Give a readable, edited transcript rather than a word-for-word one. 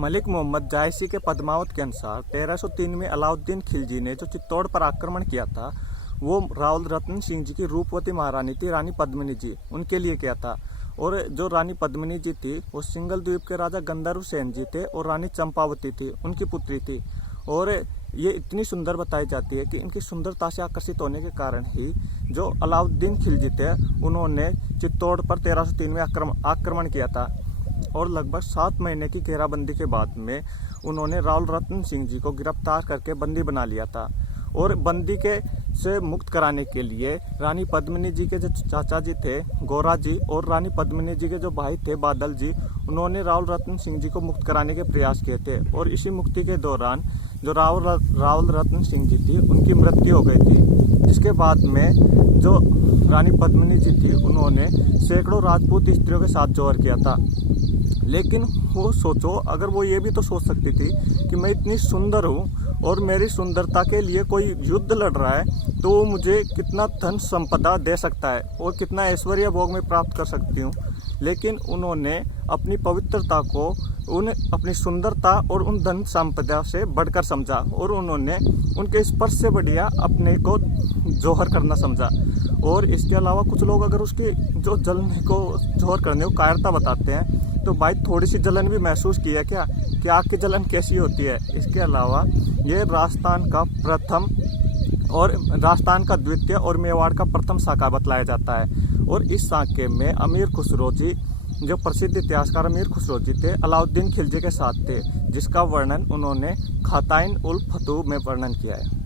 मलिक मोहम्मद जायसी के पद्मावत के अनुसार 1303 में अलाउद्दीन खिलजी ने जो चित्तौड़ पर आक्रमण किया था वो रावल रतन सिंह जी की रूपवती महारानी थी, रानी पद्मिनी जी, उनके लिए किया था। और जो रानी पद्मिनी जी थी वो सिंगल द्वीप के राजा गंधर्व सेन जी थे और रानी चंपावती थी, उनकी पुत्री थी। और ये इतनी सुंदर बताई जाती है कि इनकी सुंदरता से आकर्षित होने के कारण ही जो अलाउद्दीन खिलजी थे उन्होंने चित्तौड़ पर 1303 में आक्रमण किया था। और लगभग 7 महीने की घेराबंदी के बाद में उन्होंने रावल रतन सिंह जी को गिरफ्तार करके बंदी बना लिया था। और बंदी के से मुक्त कराने के लिए रानी पद्मिनी जी के जो चाचा जी थे गोरा जी और रानी पद्मिनी जी के जो भाई थे बादल जी, उन्होंने रावल रतन सिंह जी को मुक्त कराने के प्रयास किए थे। और इसी मुक्ति के दौरान जो रावल रतन सिंह जी थी उनकी मृत्यु हो गई थी। जिसके बाद में जो रानी पद्मिनी जी थी उन्होंने सैकड़ों राजपूत स्त्रियों के साथ जौहर किया था। लेकिन वो सोचो, अगर वो ये भी तो सोच सकती थी कि मैं इतनी सुंदर हूँ और मेरी सुंदरता के लिए कोई युद्ध लड़ रहा है तो वो मुझे कितना धन संपदा दे सकता है और कितना ऐश्वर्य भोग में प्राप्त कर सकती हूँ। लेकिन उन्होंने अपनी पवित्रता को अपनी सुंदरता और उन धन संपदा से बढ़कर समझा और उन्होंने उनके स्पर्श से बढ़िया अपने को जौहर करना समझा। और इसके अलावा कुछ लोग अगर उसकी जो जलने को जौहर करने को कायरता बताते हैं तो भाई थोड़ी सी जलन भी महसूस की है क्या कि आग की जलन कैसी होती है। इसके अलावा ये राजस्थान का प्रथम और राजस्थान का द्वितीय और मेवाड़ का प्रथम साका बतलाया जाता है। और इस साके में अमीर खुसरो जी, जो प्रसिद्ध इतिहासकार अमीर खुसरो जी थे, अलाउद्दीन खिलजी के साथ थे, जिसका वर्णन उन्होंने खाताइन उल फतूह में वर्णन किया है।